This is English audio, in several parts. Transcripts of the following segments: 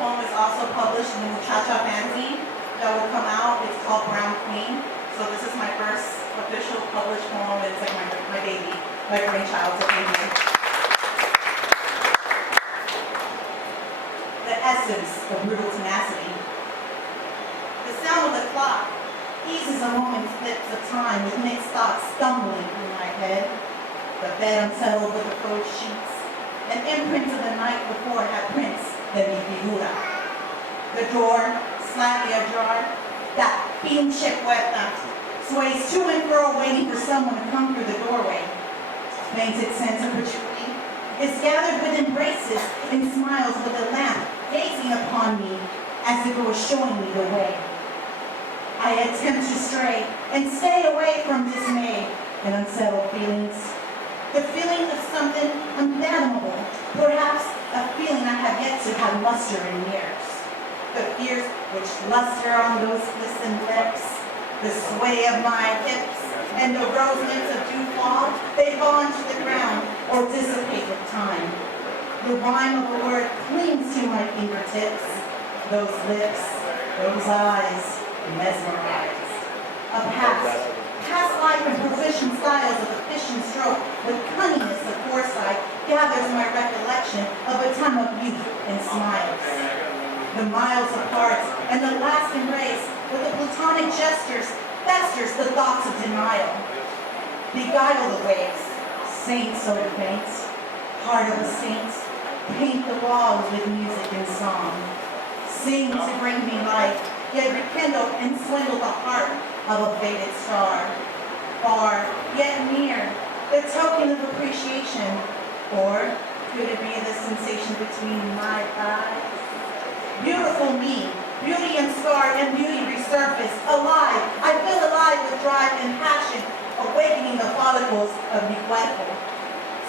poem is also published in the Muchacha fanzine that will come out. It's called Brown Queen. So this is my first official published poem. It's like my baby, my brainchild to be here. The essence of brutal tenacity. The sound of the clock eases a moment's lips of time with mixed thoughts stumbling through my head. The bed unsettled with the closed sheets. An imprint of the night before had prints de mi figura. The door, slightly ajar, that pinche puerta sways to and fro waiting for someone to come through the doorway. Painted sense of patchouli is gathered with embraces and smiles with a lamp gazing upon me as if it was showing me the way. I attempt to stray and stay away from dismay and unsettled feelings. The feeling of something unfathomable, perhaps a feeling I have yet to have luster in years. The fears which luster on those glistened lips, the sway of my hips, and the rose lips of dew fall, they fall into the ground or dissipate with time. The rhyme of a word clings to my fingertips. Those lips, those eyes, mesmerize. A past life and proficient styles of a fishing stroke with cunningness of foresight gathers my recollection of a time of youth and smiles. The miles apart and the last embrace with the platonic gestures festers the thoughts of denial. Beguile the waves, saints so faints, heart of a saint, paint the walls with music and song. Sing to bring me life, yet rekindle and swindle the heart of a faded star. Far, yet near, the token of appreciation, or could it be the sensation between my thighs? Beautiful me, beauty and scar and beauty resurface, alive. I feel alive with drive and passion, awakening the follicles of mi cuerpo.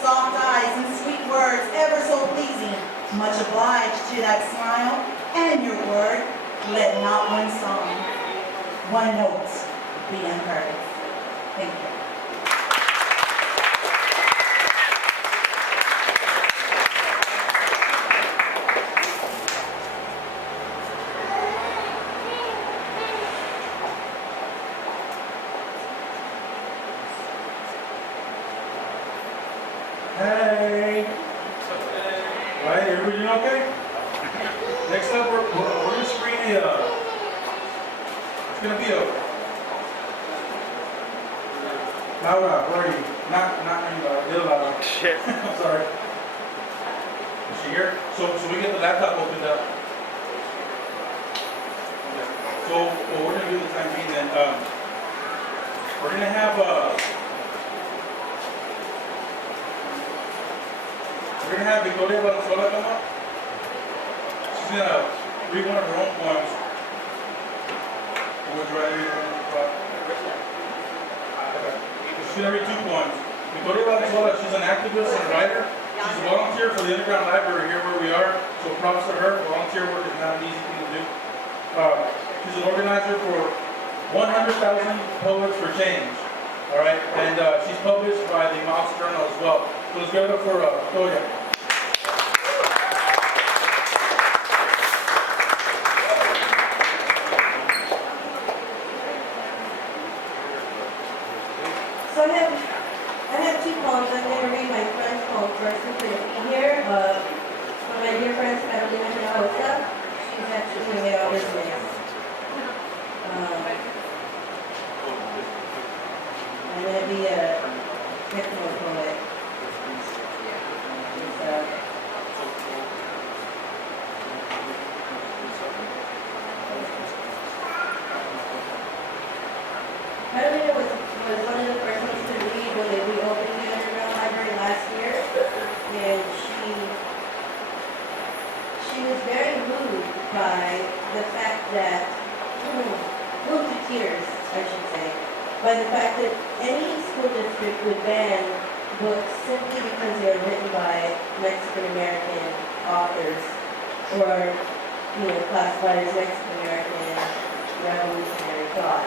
Soft eyes and sweet words, ever so pleasing, much obliged to that smile, and your word, let not one song, one note be unheard. Thank you. Hey! Right, everybody doing okay? Next up, we're going to screen it's going to be Laura, where are you? Not you, the other Laura. Shit. I'm sorry. Is she here? So we get the laptop opened up. So what we're going to do the time being then, we're going to have Victoria Valenzuela come up. She's going to read one of her own poems. Would you rather read one? She's going to read two poems. Victoria Valenzuela, she's an activist and writer. She's a volunteer for the Underground Library here where we are. So props to her. Volunteer work is not an easy thing to do. She's an organizer for 100,000 Poets for Change. All right, and she's published by the Mouse Journal as well. So let's give it up for Victoria. So I have two poems. I'm going to read my friend's poem first because here, from my dear friend Carolina Hinojosa. She's actually doing it all business. I'm going to be a techno poet. Carolina was one of the first ones to read when they reopened the Underground Library last year, and she was very moved by the fact that, moved to tears, I should say, by the fact that any school district would ban books simply because they are written by Mexican American authors or, classified as Mexican American revolutionary thought.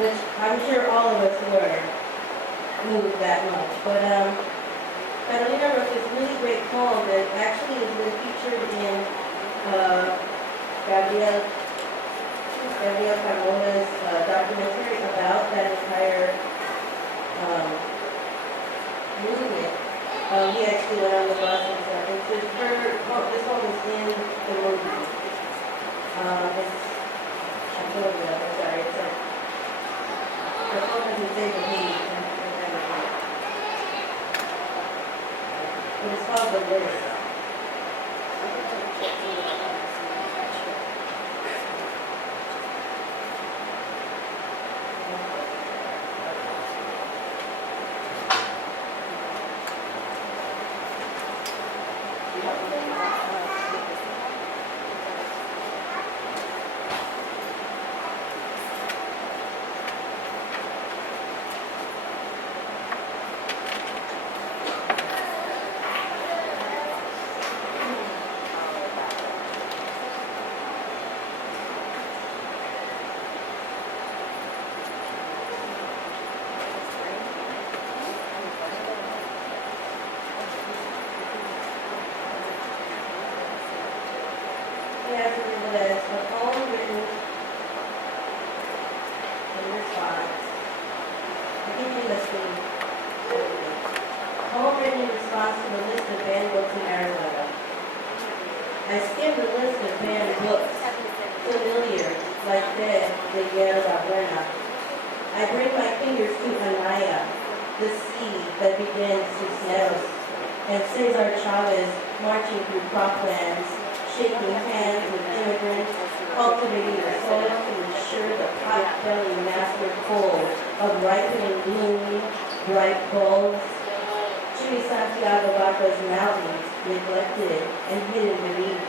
Which I'm sure all of us were moved that much. But Carolina wrote this really great poem that actually has been featured in Gabriel Carmona's documentary about that entire movement. He actually went on the bus and stuff. And so this one was in the movie. I'm pulling it up, I'm sorry. It's like, the phone doesn't say the page. But it's called The List. He has it as a poem written in response. I think you listen. A poem written in response to the list of banned books in Arizona. I skimmed the list of banned books, familiar, like de Hierba Buena. I bring my fingers to Anaya, the sea that begins Cisneros, and Cesar Chavez marching through croplands, shaking hands with immigrants, cultivating the soil to ensure the pot-bellied master full of ripening blooming, bright bulbs. Jimmy Santiago Vaca's mountains, neglected and hidden beneath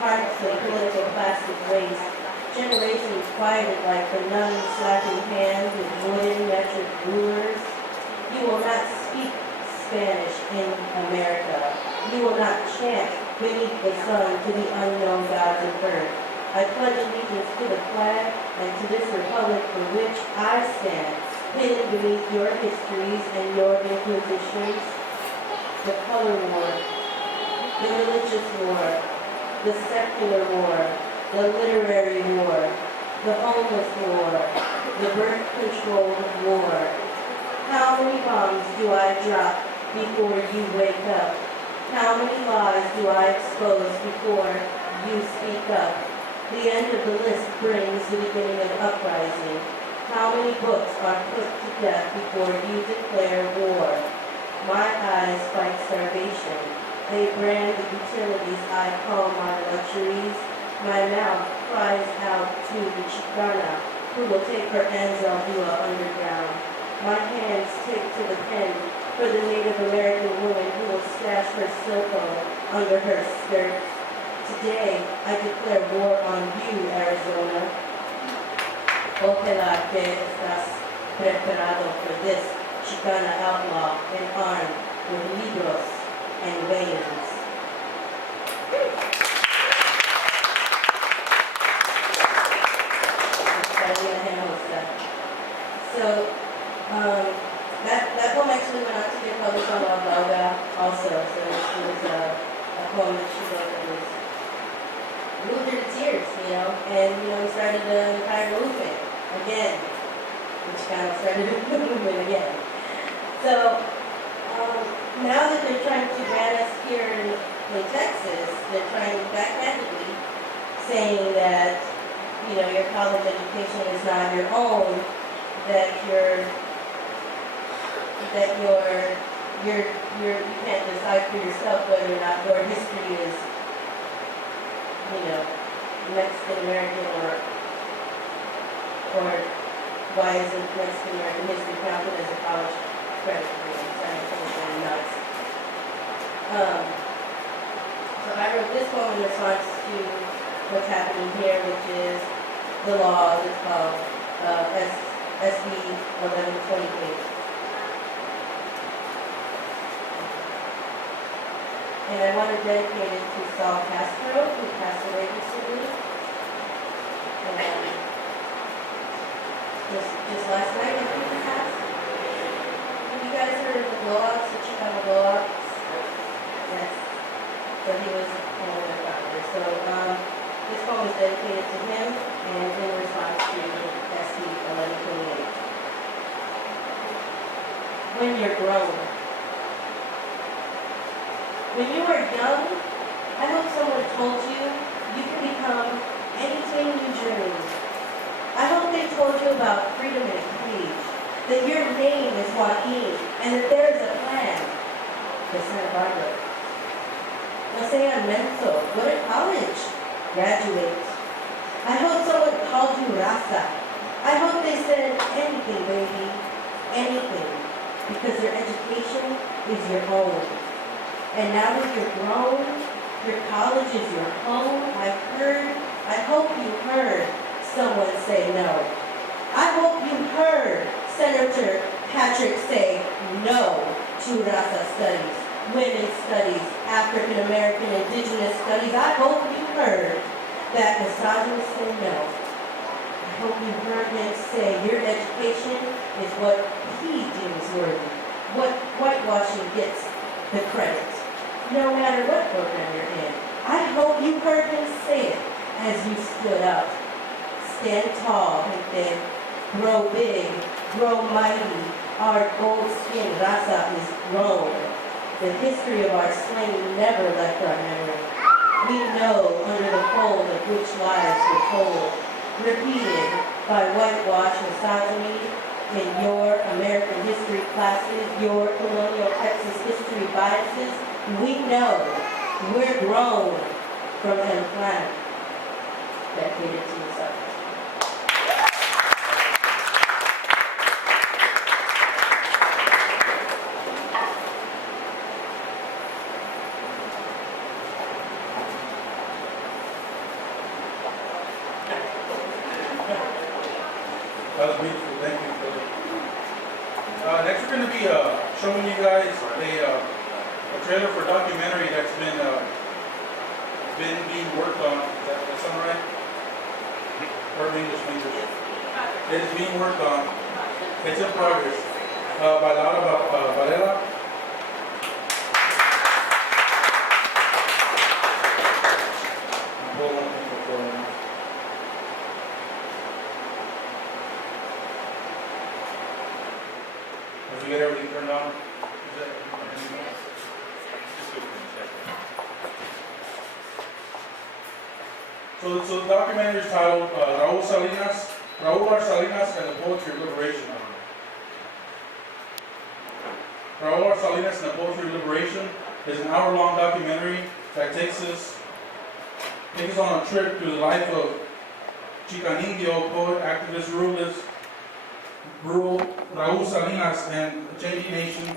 parts of political plastic waste. Generations quieted like the nuns slapping hands with wooden metric rulers. You will not speak Spanish in America. You will not chant beneath the sun to the unknown gods of earth. I pledge allegiance to the flag and to this republic for which I stand, hidden beneath your histories and your inquisitions. The color war, the religious war, the secular war, the literary war, the homeless war, the birth control war. How many bombs do I drop before you wake up? How many lies do I expose before you speak up? The end of the list brings the beginning of uprising. How many books are put to death before you declare war? My eyes fight starvation. They brand the utilities I call my luxuries. My mouth cries out to the Chicana, who will take her Anzaldúa underground. My hands take to the pen for the Native American woman who will stash her silko under her skirt. Today, I declare war on you, Arizona. Ojalá que estás preparado for this Chicana outlaw and armed with libros and wayans. So, that poem actually went out to get published on La Lauga also. So it was a poem that she wrote that was moved her to tears, and we started the entire movement again, which kind of started the movement again. So now that they're trying to ban us here in Texas, they're trying backhandedly saying that your college education is not your own, that you can't decide for yourself whether or not your history is Mexican American or why isn't Mexican American history counted as a college credit? It's nuts. So I wrote this poem in response to what's happening here, which is the law that's called SB 1128. And I want to dedicate it to Saul Castro, who passed away recently. Just last night, I think he passed. Have you guys heard of the blowouts, the Chicago blowouts? Yes. So he was one of the founders. So, this poem is dedicated to him and in response to SB 1128. When you're grown. When you were young, I hope someone told you you can become anything you dream. I hope they told you about freedom in a cage, that your name is Joaquin, and that there is a plan for Santa Barbara. No sean menso, go to college, graduate. I hope someone called you Raza. I hope they said anything, baby, anything, because your education is your own. And now that you're grown, your college is your home. I hope you heard someone say no. I hope you heard Senator Patrick say no to Raza studies, women's studies, African American, indigenous studies. I hope you heard that misogynist say no. I hope you heard him say your education is what he deems worthy, what whitewashing gets the credit, no matter what program you're in. I hope you heard him say it as you stood up. Stand tall, gente. Grow big, grow mighty. Our gold skin raza is grown. The history of our slain never left our memory. We know under the fold of which lives were told, repeated by whitewash misogyny in your American history classes, your colonial Texas history biases. We know we're grown from El Plan. Dedicated to yourself. That was beautiful. Thank you, Philip. Next, we're going to be showing you guys a trailer for a documentary that's been being worked on. Is that sound right? Or English? It is being worked on. It's in progress. By Laura Varela. Hold on for a minute. Did you get everything turned on? Is that So the documentary is titled Raul R. Salinas and the Poetry of Liberation. Raul R. Salinas and the Poetry of Liberation is an hour-long documentary that takes us on a trip through the life of Chicaningyo poet, activist, rural Raul Salinas and the changing nation.